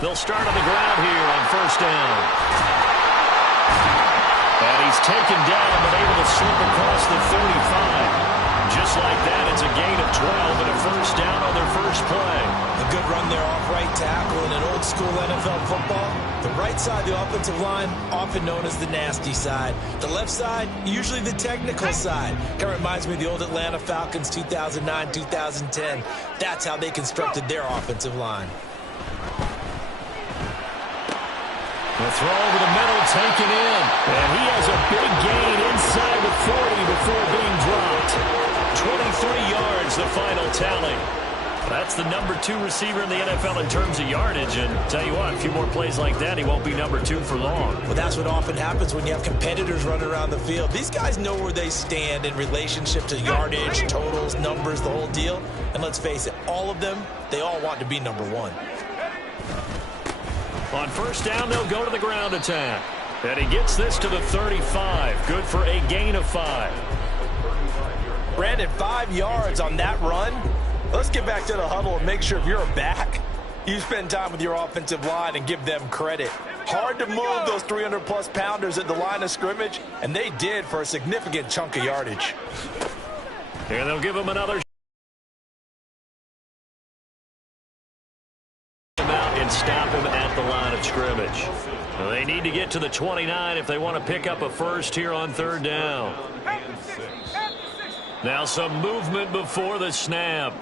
They'll start on the ground here on first down. And he's taken down but able to slip across the 35. Just like that, it's a gain of 12 and a first down on their first play. A good run there off right tackle in an old school NFL football. The right side of the offensive line, often known as the nasty side. The left side, usually the technical side. Kind of reminds me of the old Atlanta Falcons 2009-2010. That's how they constructed their offensive line. The throw over the middle, taken in. And he has a big gain inside the 40 before being dropped. 23 yards, the final tally. That's the number 2 receiver in the NFL in terms of yardage. And tell you what, a few more plays like that, he won't be number 2 for long. Well, that's what often happens when you have competitors running around the field. These guys know where they stand in relationship to yardage, totals, numbers, the whole deal. And let's face it, all of them, they all want to be number 1. On first down, they'll go to the ground attack. And he gets this to the 35. Good for a gain of 5. Brandon, 5 yards on that run. Let's get back to the huddle and make sure if you're a back, you spend time with your offensive line and give them credit. Hard to move those 300-plus pounders at the line of scrimmage, and they did for a significant chunk of yardage. Here they'll give him another and stop him at the line of scrimmage. Well, they need to get to the 29 if they want to pick up a first here on third down. Now some movement before the snap.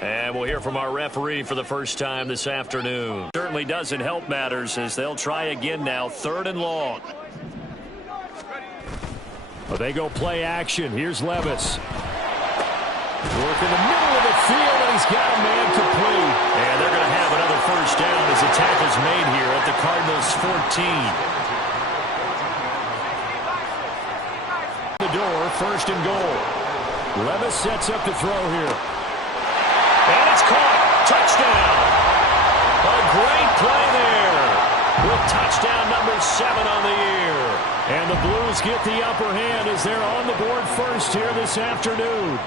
And we'll hear from our referee for the first time this afternoon. Certainly doesn't help matters as they'll try again now, 3rd and long. Well, they go play action. Here's Levis. Work in the middle of the field, and he's got a man complete. And they're going to have another first down as the tackle's made here at the Cardinals' 14. The door, 1st and goal. Levis sets up to throw here. And it's caught. Touchdown. A great play there. With touchdown number 7 on the year. And the Blues get the upper hand as they're on the board first here this afternoon.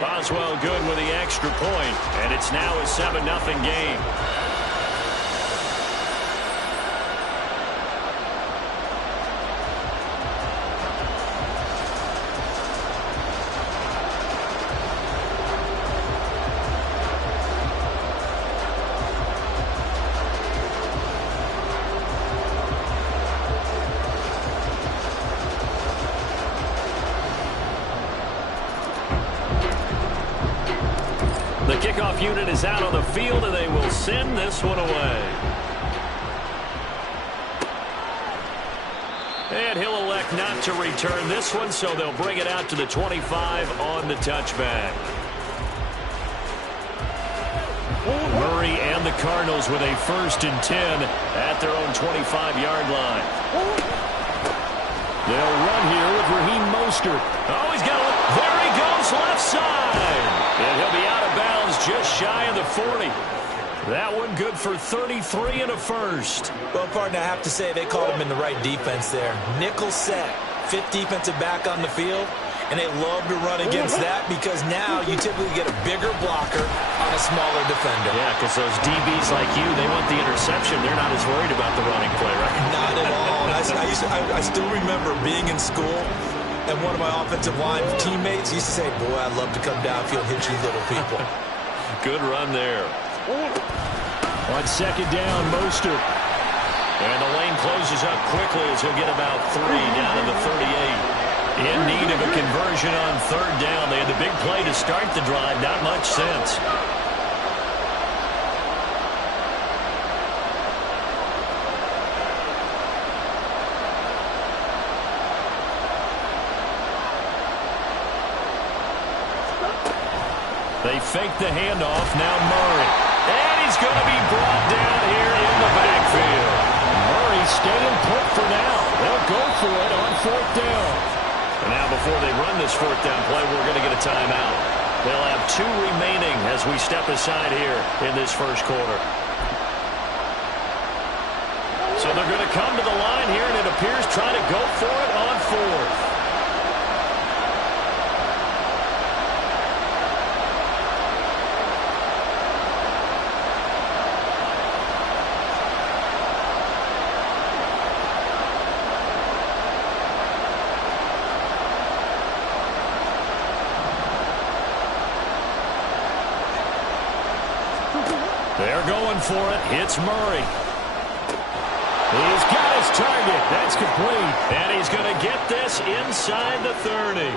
Boswell good with the extra point, and it's now a 7-0 game. The kickoff unit is out on the field, and they will send this one away. And he'll elect not to return this one, so they'll bring it out to the 25 on the touchback. Murray and the Cardinals with a 1st and 10 at their own 25-yard line. They'll run here with Raheem Mostert. Oh, he's got one. There he goes, left side. And he'll be out of bounds just shy of the 40. That one good for 33 and a first. Well, partner, I have to say they called him in the right defense there. Nickel set, 5th defensive back on the field. And they love to run against that because now you typically get a bigger blocker on a smaller defender. Yeah, because those DBs like you, they want the interception. They're not as worried about the running play, right? Not at all. I still remember being in school, and one of my offensive line teammates used to say, boy, I'd love to come downfield and hit you little people. Good run there. On 2nd down, Mostert. And the lane closes up quickly as he'll get about 3 down to the 38. In need of a conversion on 3rd down. They had the big play to start the drive. Not much sense. They fake the handoff. Now Murray. And he's going to be brought down here in the backfield. Murray staying put for now. They'll go for it on 4th down. And now before they run this 4th down play, we're going to get a timeout. They'll have 2 remaining as we step aside here in this first quarter. So they're going to come to the line here, and it appears trying to go for it on 4th. They're going for it. It's Murray. He's got his target. That's complete. And he's going to get this inside the 30.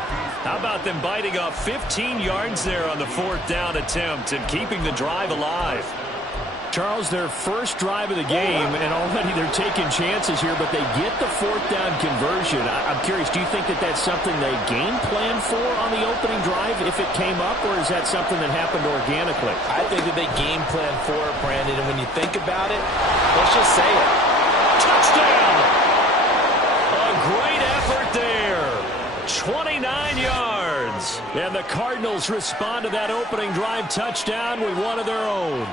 How about them biting off 15 yards there on the 4th down attempt and keeping the drive alive? Charles, their first drive of the game, and already they're taking chances here, but they get the 4th down conversion. I'm curious, do you think that that's something they game plan for on the opening drive if it came up, or is that something that happened organically? I think that they game plan for it, Brandon, and when you think about it, let's just say it. Touchdown! A great effort there. 29 yards. And the Cardinals respond to that opening drive touchdown with one of their own.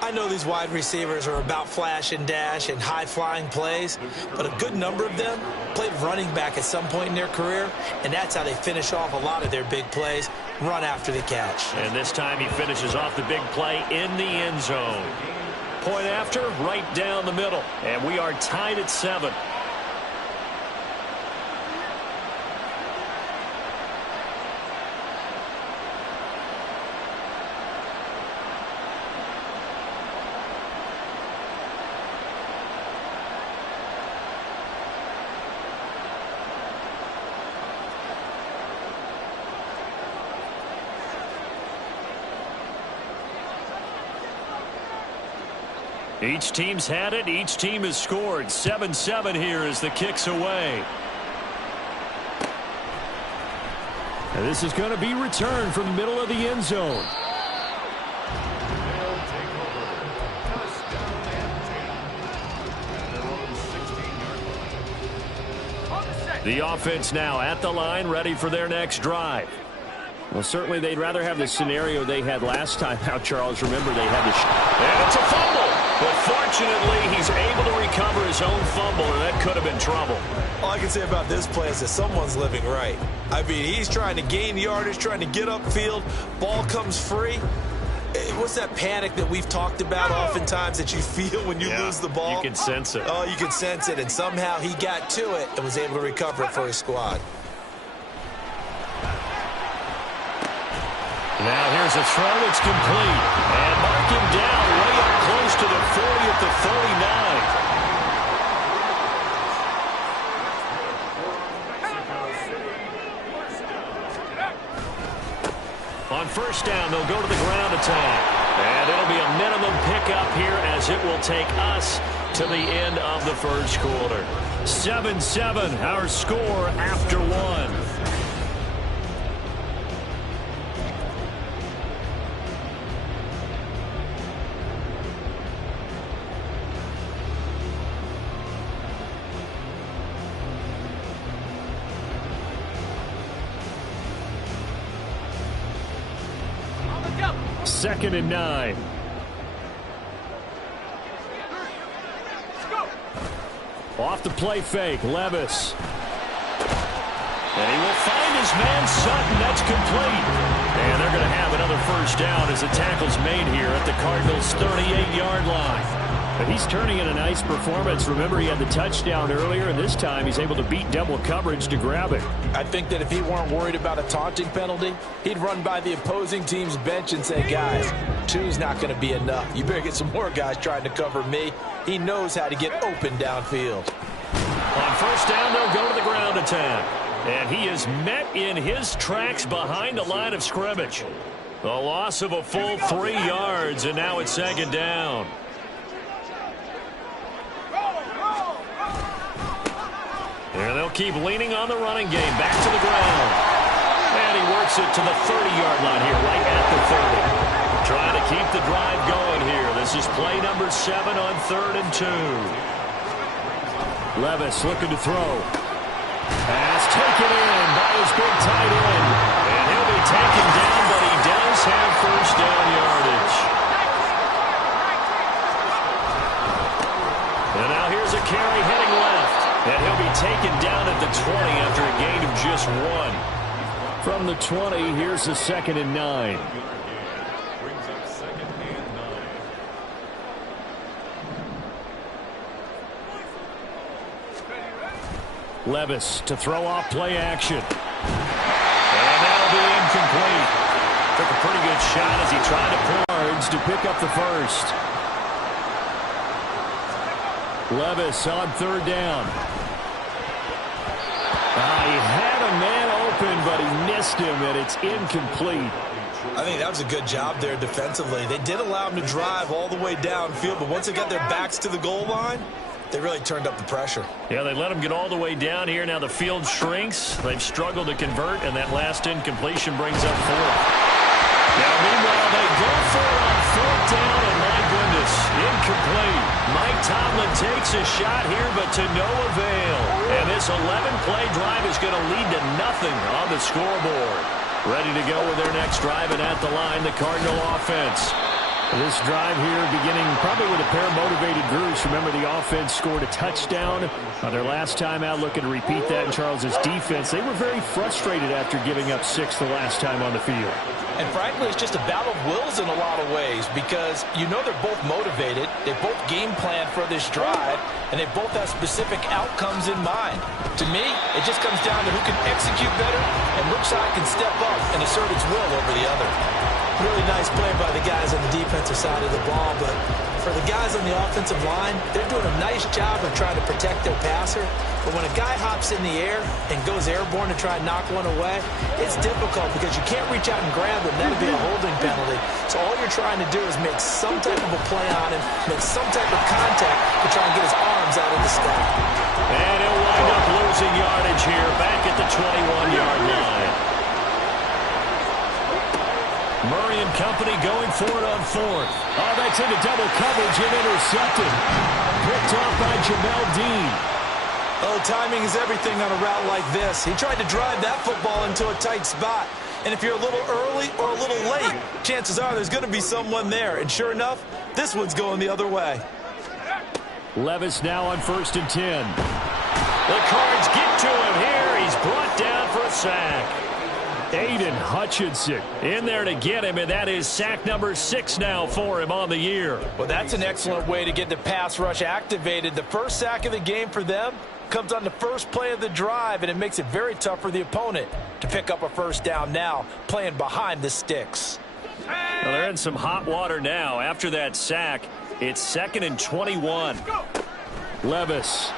I know these wide receivers are about flash and dash and high-flying plays, but a good number of them played running back at some point in their career, and that's how they finish off a lot of their big plays, run after the catch. And this time he finishes off the big play in the end zone. Point after, right down the middle, and we are tied at 7. Each team's had it. Each team has scored. 7-7 here as the kick's away. And this is going to be returned from the middle of the end zone. The offense now at the line, ready for their next drive. Well, certainly they'd rather have the scenario they had last time out, Charles. Remember, they had the and it's a fumble. But fortunately, he's able to recover his own fumble, and that could have been trouble. All I can say about this play is that someone's living right. I mean, he's trying to gain yardage, trying to get upfield. Ball comes free. What's that panic that we've talked about oftentimes that you feel when you lose the ball? You can sense it. Oh, you can sense it, and somehow he got to it and was able to recover it for his squad. Now here's a throw that's complete. And mark him down way up close to the 40 at the 39. On first down, they'll go to the ground attack. And it'll be a minimum pickup here as it will take us to the end of the first quarter. 7-7, our score after 1. Second and 9. Off the play fake, Levis. And he will find his man, Sutton. That's complete. And they're going to have another first down as the tackle's made here at the Cardinals' 38-yard line. But he's turning in a nice performance. Remember, he had the touchdown earlier, and this time he's able to beat double coverage to grab it. I think that if he weren't worried about a taunting penalty, he'd run by the opposing team's bench and say, guys, 2's not going to be enough. You better get some more guys trying to cover me. He knows how to get open downfield. On first down, they'll go to the ground attack. And he is met in his tracks behind the line of scrimmage. A loss of a full 3 yards, and now it's second down. And they'll keep leaning on the running game. Back to the ground. And he works it to the 30-yard line here, right at the 30. Trying to keep the drive going here. This is play number 7 on 3rd and 2. Levis looking to throw. Pass taken in by his big tight end. And he'll be taken down one. From the 20, here's the 2nd and 9. Levis to throw off play action. And that'll be incomplete. Took a pretty good shot as he tried to pull yards to pick up the first. Levis on 3rd down. He had a man open, but he missed him, and it's incomplete. I think that was a good job there defensively. They did allow him to drive all the way downfield, but once they got their backs to the goal line, they really turned up the pressure. Yeah, they let him get all the way down here. Now the field shrinks. They've struggled to convert, and that last incompletion brings up 4th. Now, meanwhile, they go for it on 4th down, and my goodness, incomplete. Mike Tomlin takes a shot here, but to no avail. And this 11-play drive is going to lead to nothing on the scoreboard. Ready to go with their next drive, and at the line, the Cardinal offense. This drive here beginning probably with a pair of motivated groups. Remember, the offense scored a touchdown their last time out, looking to repeat that in Charles's defense. They were very frustrated after giving up 6 the last time on the field. And frankly, it's just a battle of wills in a lot of ways because you know they're both motivated. They both game plan for this drive, and they both have specific outcomes in mind. To me, it just comes down to who can execute better and which side can step up and assert its will over the other. Really nice play by the guys on the defensive side of the ball, but for the guys on the offensive line, they're doing a nice job of trying to protect their passer. But when a guy hops in the air and goes airborne to try and knock one away, it's difficult because you can't reach out and grab him. That would be a holding penalty. So all you're trying to do is make some type of a play on him, make some type of contact to try and get his arms out of the sky. And he'll wind up losing yardage here back at the 21-yard line. Murray and company going for it on 4th. Oh, that's into double coverage and intercepted. Picked off by Jamel Dean. Oh, timing is everything on a route like this. He tried to drive that football into a tight spot. And if you're a little early or a little late, chances are there's going to be someone there. And sure enough, this one's going the other way. Levis now on 1st and 10. The Cards get to him here. He's brought down for a sack. Aiden Hutchinson in there to get him, and that is sack number 6 now for him on the year. Well, that's an excellent way to get the pass rush activated. The first sack of the game for them comes on the first play of the drive, and it makes it very tough for the opponent to pick up a first down now, playing behind the sticks. Well, they're in some hot water now. After that sack, it's 2nd and 21. Levis.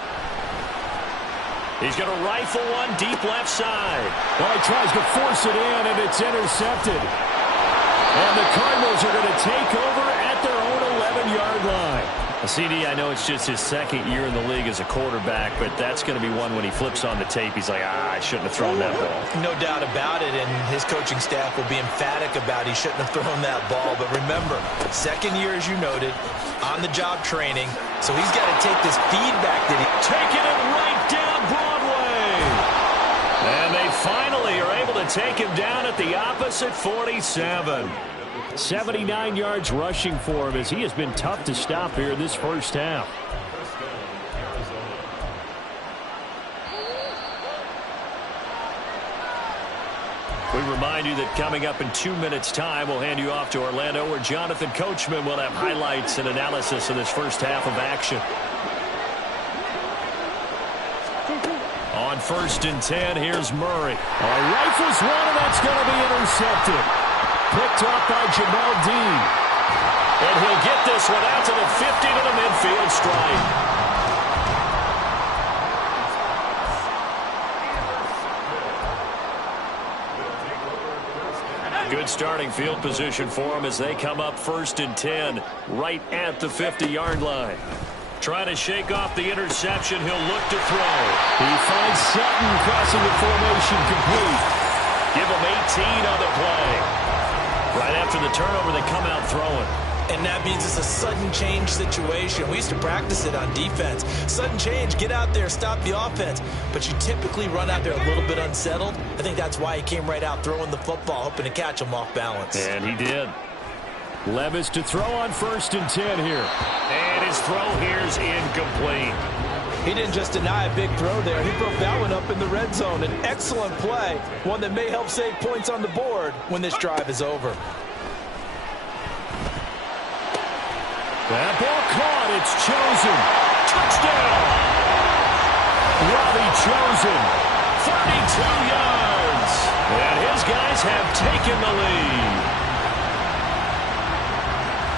He's going to rifle one deep left side. Well, he tries to force it in, and it's intercepted. And the Cardinals are going to take over at their own 11-yard line. CD, I know it's just his 2nd year in the league as a quarterback, but that's going to be one when he flips on the tape. He's like, I shouldn't have thrown that ball. No doubt about it, and his coaching staff will be emphatic about he shouldn't have thrown that ball. But remember, 2nd year, as you noted, on-the-job training, so he's got to take this feedback that he's taking it right down Broadway. And they finally are able to take him down at the opposite 47. 79 yards rushing for him as he has been tough to stop here in this first half. We remind you that coming up in 2 minutes' time, we'll hand you off to Orlando, where Jonathan Coachman will have highlights and analysis of this first half of action. On 1st and 10, here's Murray. Rifles one, and that's going to be intercepted. Picked off by Jamel Dean. And he'll get this one out to the 50 to the midfield stripe. Good starting field position for them as they come up 1st and 10 right at the 50-yard line. Trying to shake off the interception. He'll look to throw. He finds Sutton crossing the formation complete. Give him 18 on the play. Right after the turnover, they come out throwing. And that means it's a sudden change situation. We used to practice it on defense. Sudden change, get out there, stop the offense. But you typically run out there a little bit unsettled. I think that's why he came right out throwing the football, hoping to catch him off balance. And he did. Levis to throw on 1st and 10 here. And his throw here is incomplete. He didn't just deny a big throw there. He broke that one up in the red zone. An excellent play, one that may help save points on the board when this drive is over. That ball caught. It's Chosen. Touchdown. Robbie Chosen. 32 yards. And his guys have taken the lead.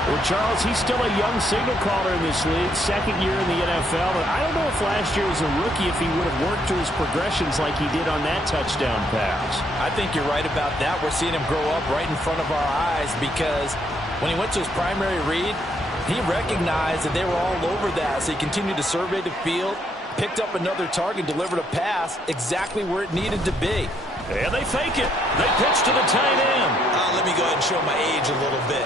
Well, Charles, he's still a young signal caller in this league, second year in the NFL. But I don't know if last year as a rookie, if he would have worked through his progressions like he did on that touchdown pass. I think you're right about that. We're seeing him grow up right in front of our eyes because when he went to his primary read, he recognized that they were all over that. So he continued to survey the field, picked up another target, delivered a pass exactly where it needed to be. And they fake it. They pitch to the tight end. Let me go ahead and show my age a little bit.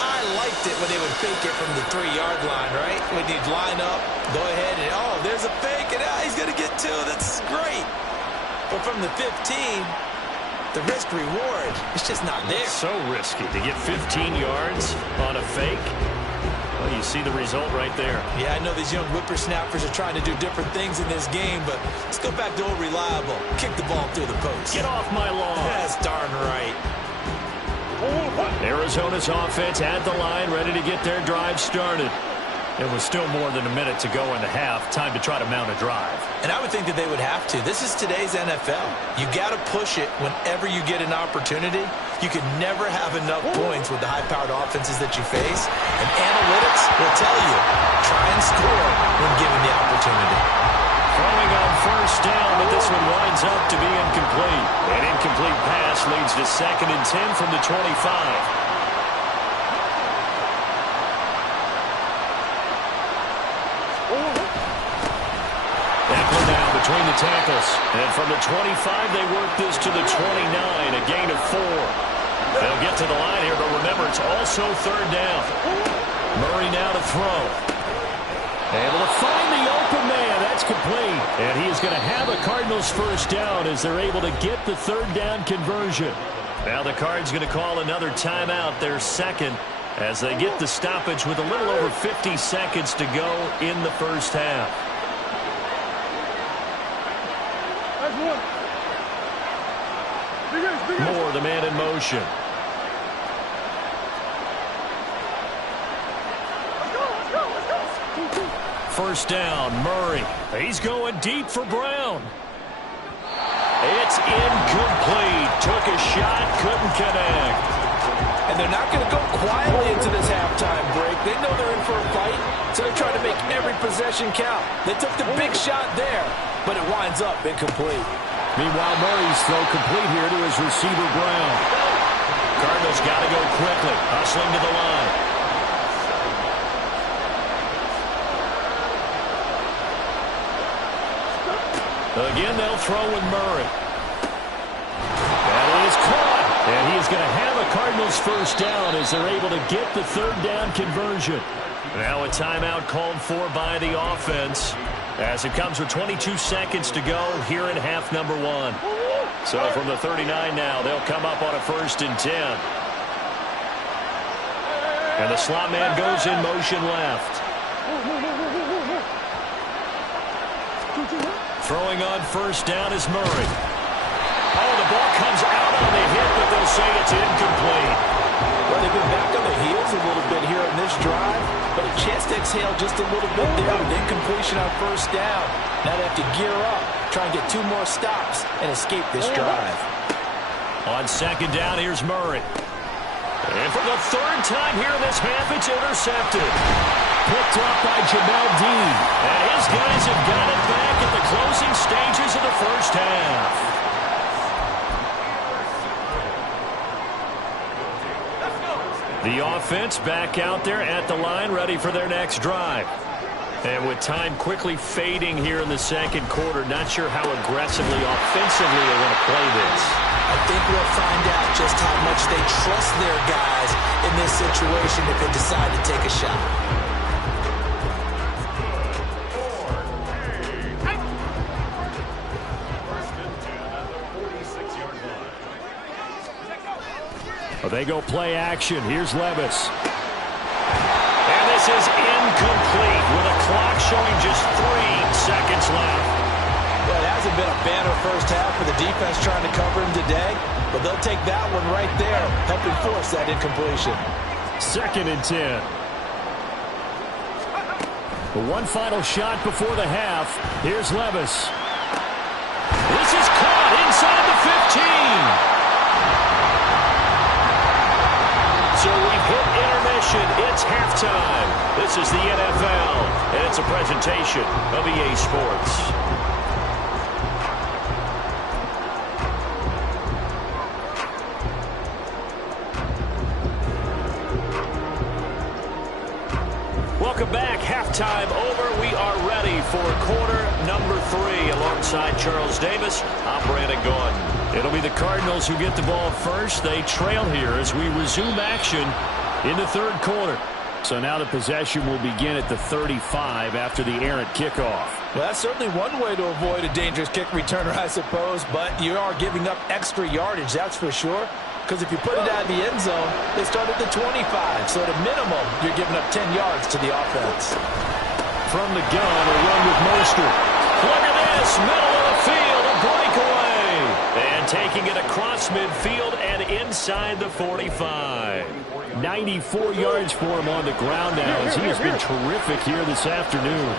I liked it when they would fake it from the 3-yard line, right? When you'd line up, go ahead and, oh, there's a fake, and he's going to get 2. That's great. But from the 15, the risk-reward, it's just not there. So risky to get 15 yards on a fake. Well, you see the result right there. Yeah, I know these young whippersnappers are trying to do different things in this game, but let's go back to old reliable. Kick the ball through the post. Get off my lawn. That's darn right. Arizona's offense at the line, ready to get their drive started. It was still more than a minute to go in the half. Time to try to mount a drive. And I would think that they would have to. This is today's NFL. You got to push it whenever you get an opportunity. You could never have enough points with the high-powered offenses that you face. And analytics will tell you, try and score when given the opportunity. Throwing on first down, but this one winds up to be incomplete. An incomplete pass leads to 2nd and 10 from the 25. Eckler now between the tackles. And from the 25, they work this to the 29, a gain of 4. They'll get to the line here, but remember, it's also 3rd down. Murray now to throw. Able to find the open man. That's complete. And he is going to have a Cardinals first down as they're able to get the 3rd down conversion. Now the Cards going to call another timeout, their second, as they get the stoppage with a little over 50 seconds to go in the first half. Moore, the man in motion. First down, Murray. He's going deep for Brown. It's incomplete. Took a shot, couldn't connect. And they're not going to go quietly into this halftime break. They know they're in for a fight, so they're trying to make every possession count. They took the big shot there, but it winds up incomplete. Meanwhile, Murray's throw complete here to his receiver, Brown. Cardinals got to go quickly, hustling to the line. Again, they'll throw with Murray. That is caught. And he is going to have a Cardinals first down as they're able to get the 3rd down conversion. Now a timeout called for by the offense as it comes with 22 seconds to go here in half number 1. So from the 39 now, they'll come up on a 1st and 10. And the slot man goes in motion left. Throwing on first down is Murray. Oh, the ball comes out on the hit, but they'll say it's incomplete. Well, they've been back on their heels a little bit here in this drive, but a chance to exhale just a little bit there with incompletion on first down. Now they have to gear up, try and get 2 more stops and escape this drive. On 2nd down, here's Murray. And for the 3rd time here in this half, it's intercepted. Picked up by Jamel Dean. And his guys have got it back at the closing stages of the first half. The offense back out there at the line, ready for their next drive. And with time quickly fading here in the 2nd quarter, not sure how aggressively, offensively they want to play this. I think we'll find out just how much they trust their guys in this situation if they decide to take a shot. They go play action. Here's Levis. And this is incomplete with a clock showing just 3 seconds left. Well, it hasn't been a banner first half for the defense trying to cover him today, but they'll take that one right there, helping force that incompletion. 2nd and 10. One final shot before the half. Here's Levis. This is caught inside the 15. So we've hit intermission. It's halftime. This is the NFL, and it's a presentation of EA Sports. Welcome back. Halftime over. We are ready for quarter number 3 alongside Charles Davis. I'm Brandon Gaudin. It'll be the Cardinals who get the ball first. They trail here as we resume action in the 3rd quarter. So now the possession will begin at the 35 after the errant kickoff. Well, that's certainly one way to avoid a dangerous kick returner, I suppose, but you are giving up extra yardage, that's for sure. Because if you put it out of the end zone, they start at the 25. So at a minimum, you're giving up 10 yards to the offense. From the gun, a run with Mostert. Look at this, middle of the field, a breakaway. And taking it across midfield and inside the 45. 94 yards for him on the ground now as he has been terrific here this afternoon.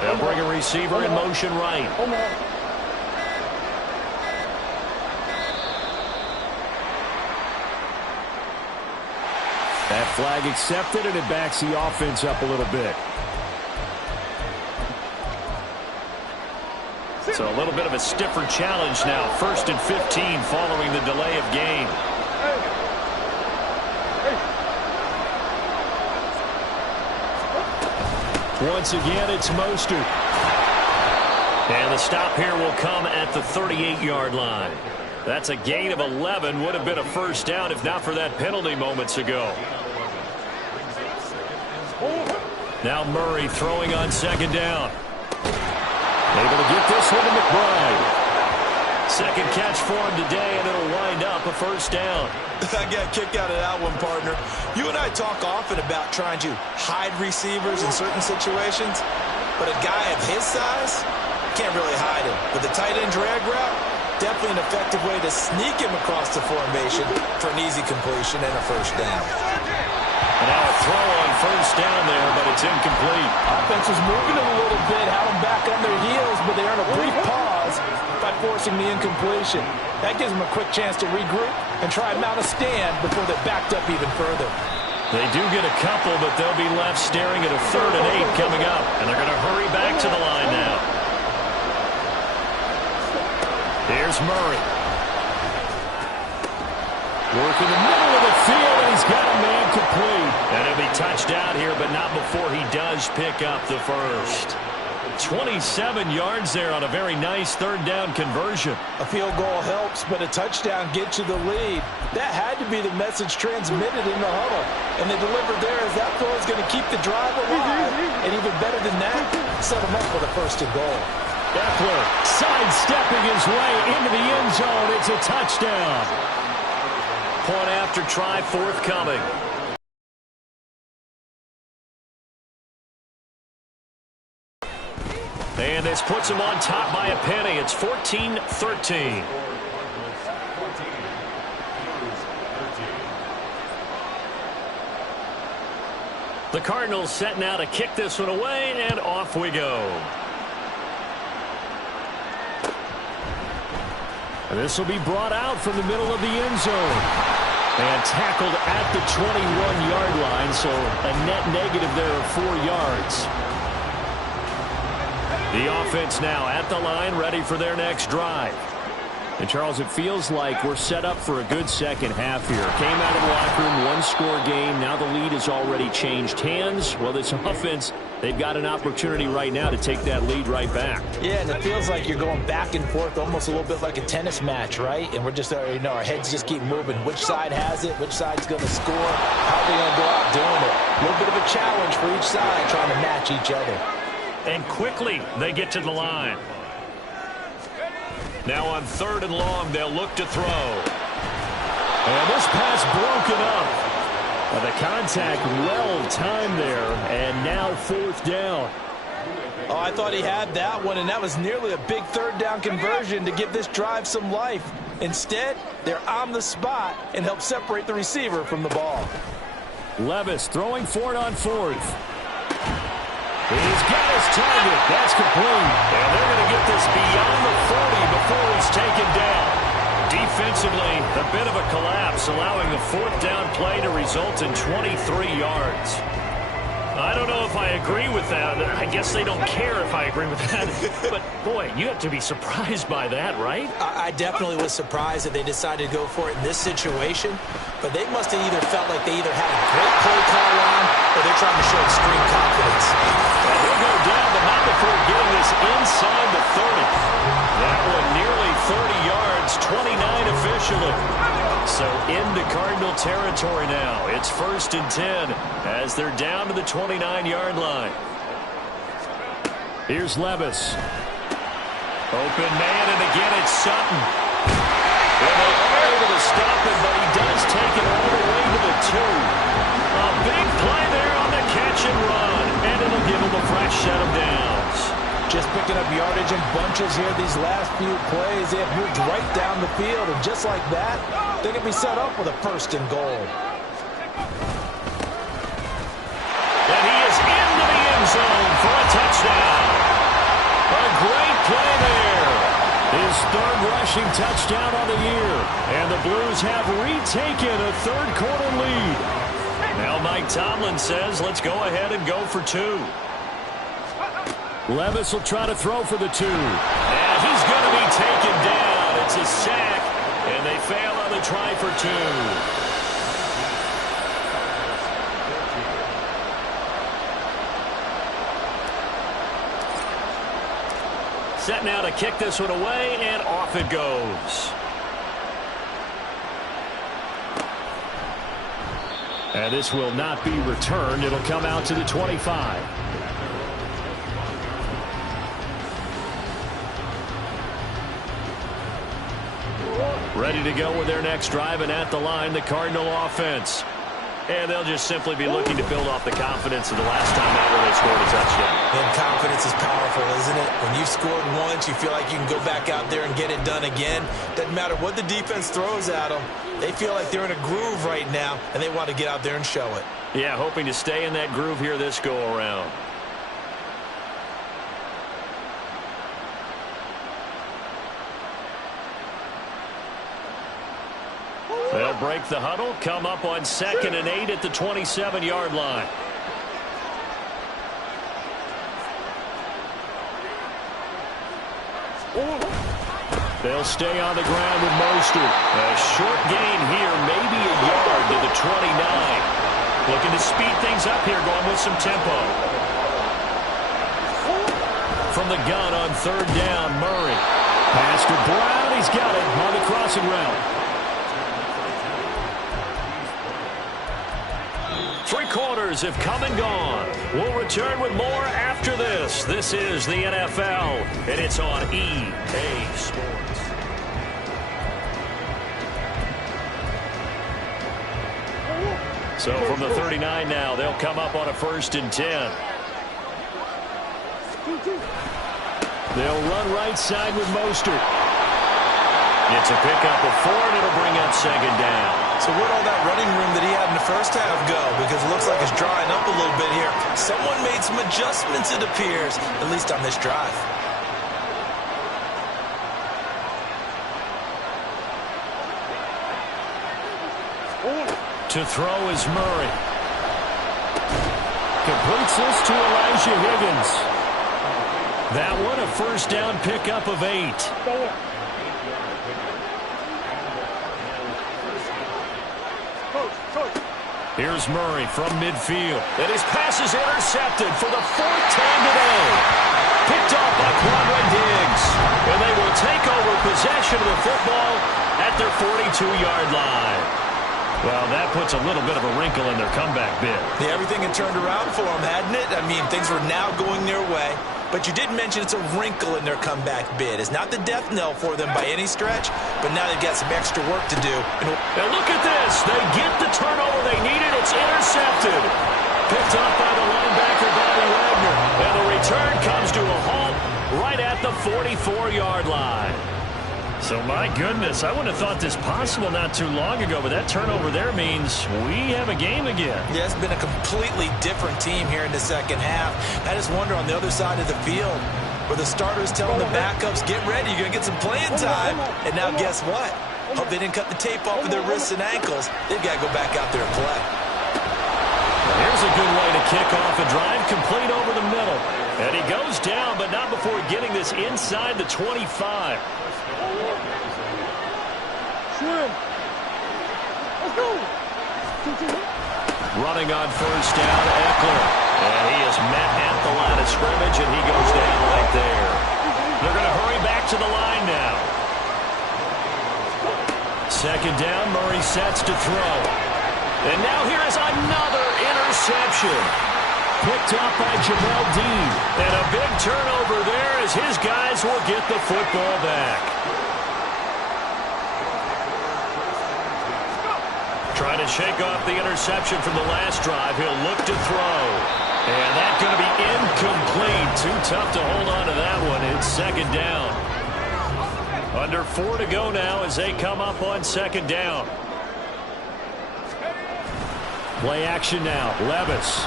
They'll bring a receiver in motion right. That flag accepted, and it backs the offense up a little bit. So a little bit of a stiffer challenge now. 1st and 15 following the delay of game. Once again, it's Mostert. And the stop here will come at the 38-yard line. That's a gain of 11. Would have been a first down if not for that penalty moments ago. Now Murray throwing on 2nd down. Able to get this one to McBride. 2nd catch for him today, and it'll wind up a first down. I got a kick out of that one, partner. You and I talk often about trying to hide receivers in certain situations, but a guy of his size can't really hide him. But the tight end drag route, definitely an effective way to sneak him across the formation for an easy completion and a first down. And now a throw on first down there, but it's incomplete. Offense was moving it a little bit, had them back on their heels, but they earned a brief pause by forcing the incompletion. That gives them a quick chance to regroup and try and mount a stand before they're backed up even further. They do get a couple, but they'll be left staring at a 3rd and 8 coming up. And they're going to hurry back to the line now. Here's Murray. Work in the middle of the field, and he's got a man complete. And he'll be touched out here, but not before he does pick up the first. 27 yards there on a very nice 3rd down conversion. A field goal helps, but a touchdown gets you the lead. That had to be the message transmitted in the huddle. And they delivered there as that throw is going to keep the drive alive. And even better than that, set them up for the 1st and goal. Eckler sidestepping his way into the end zone. It's a touchdown. Point after try forthcoming. And this puts him on top by a penny. It's 14-13. The Cardinals set now to kick this one away, and off we go. And this will be brought out from the middle of the end zone. And tackled at the 21-yard line, so a net negative there of 4 yards. The offense now at the line, ready for their next drive. And, Charles, it feels like we're set up for a good second half here. Came out of the locker room, one-score game. Now the lead has already changed hands. Well, this offense, they've got an opportunity right now to take that lead right back. Yeah, and it feels like you're going back and forth almost a little bit like a tennis match, right? And we're just, our heads just keep moving. Which side has it? Which side's going to score? How are they going to go out doing it? A little bit of a challenge for each side trying to match each other. And quickly they get to the line. Now on 3rd and long, they'll look to throw. And this pass broken up. The contact well timed there, and now 4th down. Oh, I thought he had that one, and that was nearly a big 3rd down conversion to give this drive some life. Instead, they're on the spot and help separate the receiver from the ball. Levis throwing for it on 4th. He's got his target. That's complete. And they're going to get this beyond the 40 before he's taken down. Defensively, a bit of a collapse, allowing the 4th down play to result in 23 yards. I don't know if I agree with that. I guess they don't care if I agree with that. But, boy, you have to be surprised by that, right? I definitely was surprised that they decided to go for it in this situation. But they must have either felt like they either had a great play call on or they're trying to show extreme confidence. And he'll go down, but not before getting this inside the 30. That one nearly 30 yards, 29 officially. So into Cardinal territory now. It's 1st and 10 as they're down to the 29-yard line. Here's Levis. Open man, and again it's Sutton. Well, they are able to stop him, but he does take it all the way to the 2. A big play there on the catch and run, and it'll give him a fresh set of downs. Just picking up yardage in bunches here these last few plays. They have moved right down the field, and just like that, they can be set up with a 1st and goal. And he is into the end zone for a touchdown. A great play there. His 3rd rushing touchdown on the year. And the Blues have retaken a 3rd-quarter lead. Now Mike Tomlin says, let's go ahead and go for 2. Levis will try to throw for the 2. And he's going to be taken down. It's a sack, and they fail on the try for 2. Set now to kick this one away, and off it goes. And this will not be returned. It'll come out to the 25. Ready to go with their next drive, and at the line, the Cardinal offense. And they'll just simply be looking to build off the confidence of the last time out where they scored a touchdown. And confidence is powerful, isn't it? When you've scored once, you feel like you can go back out there and get it done again. Doesn't matter what the defense throws at them. They feel like they're in a groove right now, and they want to get out there and show it. Yeah, hoping to stay in that groove here this go-around. They'll break the huddle, come up on 2nd and 8 at the 27-yard line. They'll stay on the ground with Mostert. A short gain here, maybe a yard to the 29. Looking to speed things up here, going with some tempo. From the gun on 3rd down, Murray. Pass to Brown, he's got it on the crossing route. 3 quarters have come and gone. We'll return with more after this. This is the NFL, and it's on EA Sports. So from the 39 now, they'll come up on a 1st and 10. They'll run right side with Mostert. It's a pickup of 4, and it'll bring up 2nd down. So where'd all that running room that he had in the first half go? Because it looks like it's drying up a little bit here. Someone made some adjustments, it appears, at least on this drive. To throw is Murray. Completes this to Elijah Higgins. That one a 1st down pickup of 8. Here's Murray from midfield. And his pass is intercepted for the 4th time today. Picked off by Quandre Diggs. And they will take over possession of the football at their 42-yard line. Well, that puts a little bit of a wrinkle in their comeback bid. Yeah, everything had turned around for them, hadn't it? I mean, things were now going their way. but you did mention it's a wrinkle in their comeback bid. It's not the death knell for them by any stretch, but now they've got some extra work to do. And look at this. They get the turnover they needed. It's intercepted. Picked up by the linebacker, Bobby Wagner. And the return comes to a halt right at the 44-yard line. So, my goodness, I wouldn't have thought this possible not too long ago, but that turnover there means we have a game again. Yeah, it's been a completely different team here in the second half. I just wonder on the other side of the field where the starters telling the backups, get ready, you're going to get some playing time. And now guess what? Hope they didn't cut the tape off of their wrists and ankles. They've got to go back out there and play. Here's a good way to kick off a drive, complete over the middle. And he goes down, but not before getting this inside the 25. Let's go. Running on first down, Eckler. And he is met at the line of scrimmage, and he goes down right there. They're going to hurry back to the line now. Second down, Murray sets to throw. And now here is another interception. Picked up by Jamel Dean. And a big turnover there as his guys will get the football back. Trying to shake off the interception from the last drive. He'll look to throw. And that's going to be incomplete. Too tough to hold on to that one. It's second down. Under 4 to go now as they come up on second down. Play action now. Levis.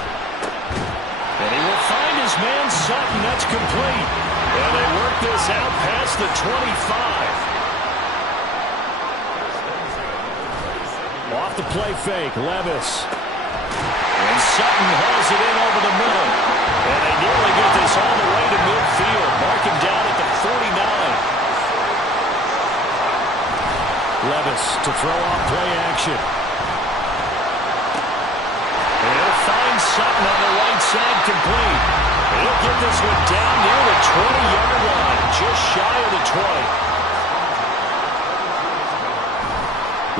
And he will find his man Sutton. That's complete. And they work this out past the 25. Off the play fake, Levis. And Sutton hauls it in over the middle. And they nearly get this all the way to midfield. Mark him down at the 49. Levis to throw off play action. And he'll find Sutton on the right side complete. And he'll get this one down near the 20-yard line, just shy of the 20.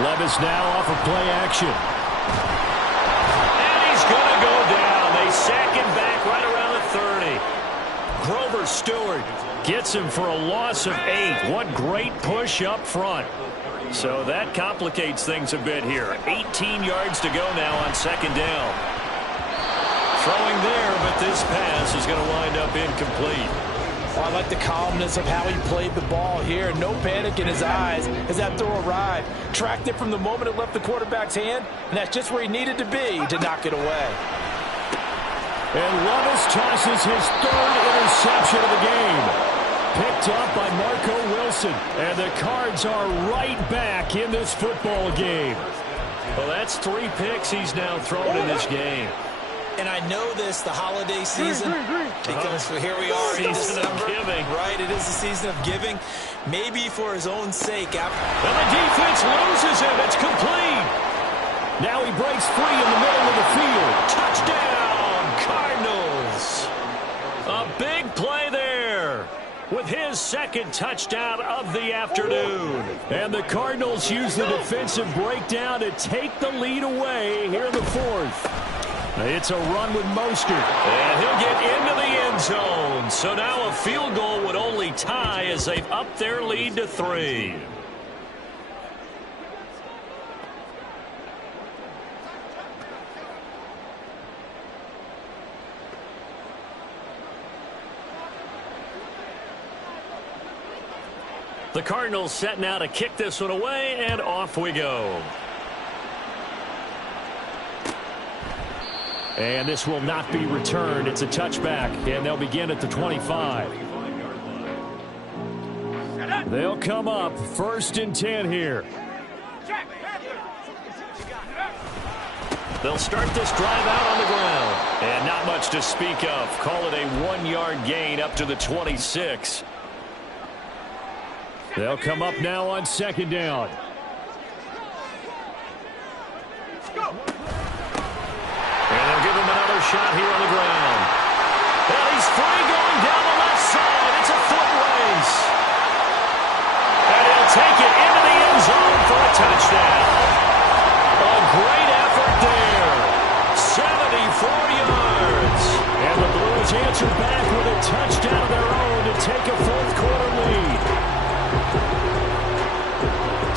Levis now off of play action. And he's going to go down. They sack him back right around the 30. Grover Stewart gets him for a loss of 8. What great push up front. So that complicates things a bit here. 18 yards to go now on second down. Throwing there, but this pass is going to wind up incomplete. Well, I like the calmness of how he played the ball here. No panic in his eyes as that throw arrived. Tracked it from the moment it left the quarterback's hand, and that's just where he needed to be to knock it away. And Levis tosses his third interception of the game. Picked up by Marco Wilson. And the Cards are right back in this football game. Well, that's 3 picks he's now thrown in this game. And I know this, the holiday season, because here we are in Season of giving. Right, it is the season of giving. Maybe for his own sake. And the defense loses him. It's complete. Now he breaks free in the middle of the field. Touchdown, Cardinals. A big play there with his second touchdown of the afternoon. And the Cardinals use the defensive breakdown to take the lead away here in the fourth. It's a run with Mostert. And he'll get into the end zone. So now a field goal would only tie as they've upped their lead to 3. The Cardinals set now to kick this one away, and off we go. And this will not be returned. It's a touchback, and they'll begin at the 25. They'll come up 1st and 10 here. They'll start this drive out on the ground. And not much to speak of. Call it a 1-yard gain up to the 26. They'll come up now on second down. And they'll give him another shot here on the ground. And he's free going down the left side. It's a foot race. And he'll take it into the end zone for a touchdown. A great effort there. 74 yards. And the Blues answer back with a touchdown of their own to take a fourth-quarter lead.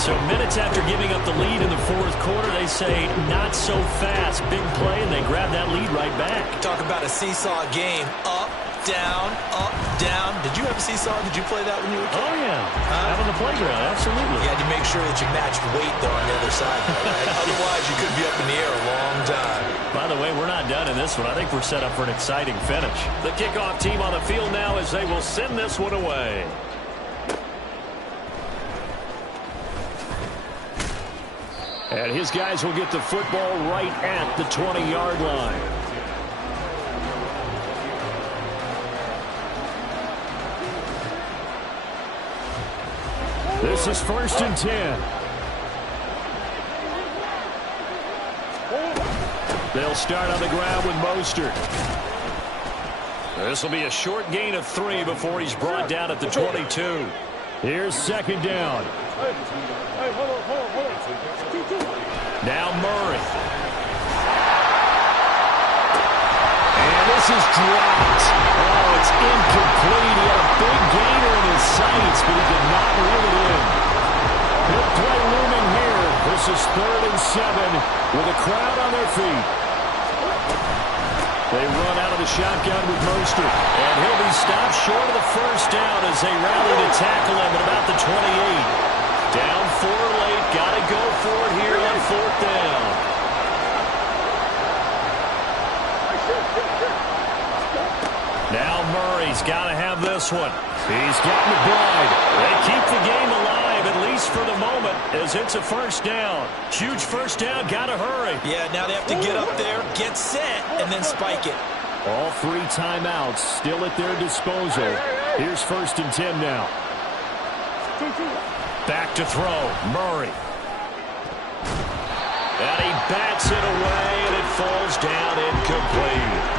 So minutes after giving up the lead in the fourth quarter, they say not so fast. Big play, and they grab that lead right back. Talk about a seesaw game. Up, down, up, down. Did you have a seesaw? Did you play that when you were a kid? Oh, yeah. Out on the playground, absolutely. You had to make sure that you matched weight, though, on the other side. Right? Otherwise, you could be up in the air a long time. By the way, we're not done in this one. I think we're set up for an exciting finish. The kickoff team on the field now as they will send this one away. And his guys will get the football right at the 20-yard line. This is 1st and 10. They'll start on the ground with Mostert. This will be a short gain of 3 before he's brought down at the 22. Here's 2nd down. Now Murray. And this is dropped. Oh, it's incomplete. He had a big gainer in his sights, but he did not reel it in. Big play looming here. This is 3rd and 7 with a crowd on their feet. They run out of the shotgun with Mostert. And he'll be stopped short of the first down as they rally to tackle him at about the 28. Down 4 late. Got to go for it here on 4th down. Now Murray's got to have this one. He's got McBride. They keep the game alive, at least for the moment, as it's a first down. Huge first down. Got to hurry. Yeah, now they have to get up there, get set, and then spike it. All 3 timeouts still at their disposal. Here's 1st and 10 now. Back to throw. Murray. And he bats it away, and it falls down incomplete.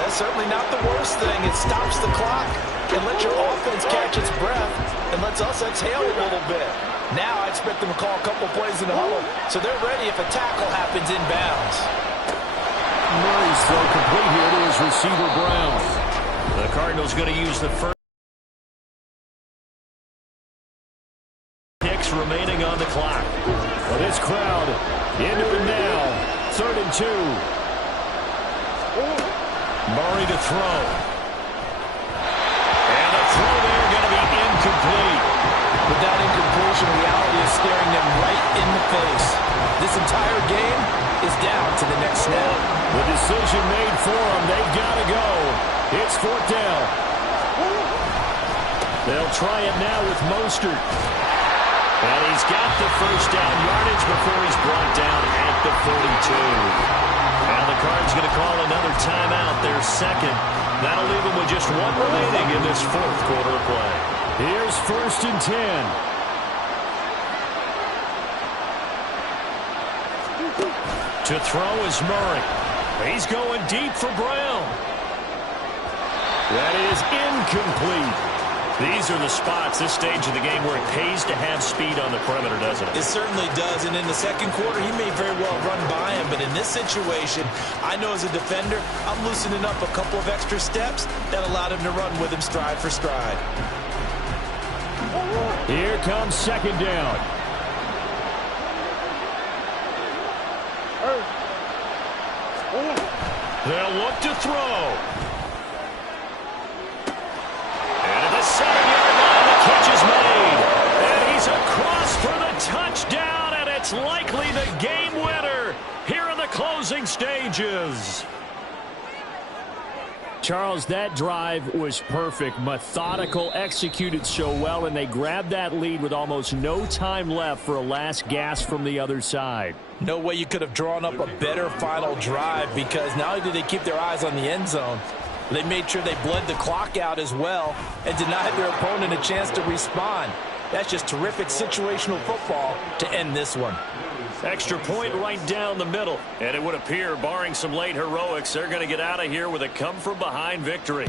That's certainly not the worst thing. It stops the clock and lets your offense catch its breath and lets us exhale a little bit. Now I expect them to call a couple plays in the huddle, so they're ready if a tackle happens inbounds. Murray's throw complete here to his receiver, Brown. The Cardinals going to use the first picks remaining on the clock. Well, this crowd into it now. 3rd and 2. Murray to throw. And the throw there going to be incomplete. With that incompletion, reality is staring them right in the face. This entire game is down to the next snap. The decision made for them. They've got to go. It's 4th down. They'll try it now with Mostert. And he's got the first down yardage before he's brought down at the 42. Now the Cards going to call another timeout, their second. That'll leave them with just 1 remaining in this fourth quarter of play. Here's 1st and 10. To throw is Murray. He's going deep for Brown. That is incomplete. These are the spots, this stage of the game, where it pays to have speed on the perimeter, doesn't it? It certainly does, and in the second quarter, he may very well run by him, but in this situation, I know as a defender, I'm loosening up a couple of extra steps that allowed him to run with him stride for stride. Here comes 2nd down. They'll look to throw. And at the 7-yard line, the catch is made. And he's across for the touchdown, and it's likely the game winner here in the closing stages. Charles, that drive was perfect, methodical, executed so well, and they grabbed that lead with almost no time left for a last gasp from the other side. No way you could have drawn up a better final drive, because not only did they keep their eyes on the end zone, they made sure they bled the clock out as well and denied their opponent a chance to respond. That's just terrific situational football to end this one. Extra point right down the middle. And it would appear, barring some late heroics, they're going to get out of here with a come-from-behind victory.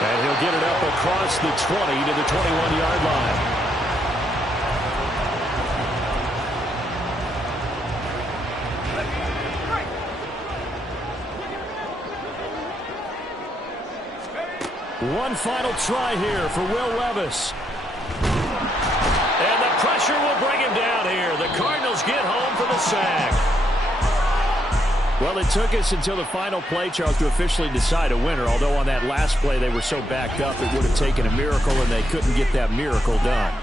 And he'll get it up across the 20 to the 21-yard line. One final try here for Will Levis. And the pressure will bring him down here. The Cardinals get home for the sack. Well, it took us until the final play, Charles, to officially decide a winner. Although on that last play they were so backed up, it would have taken a miracle, and they couldn't get that miracle done.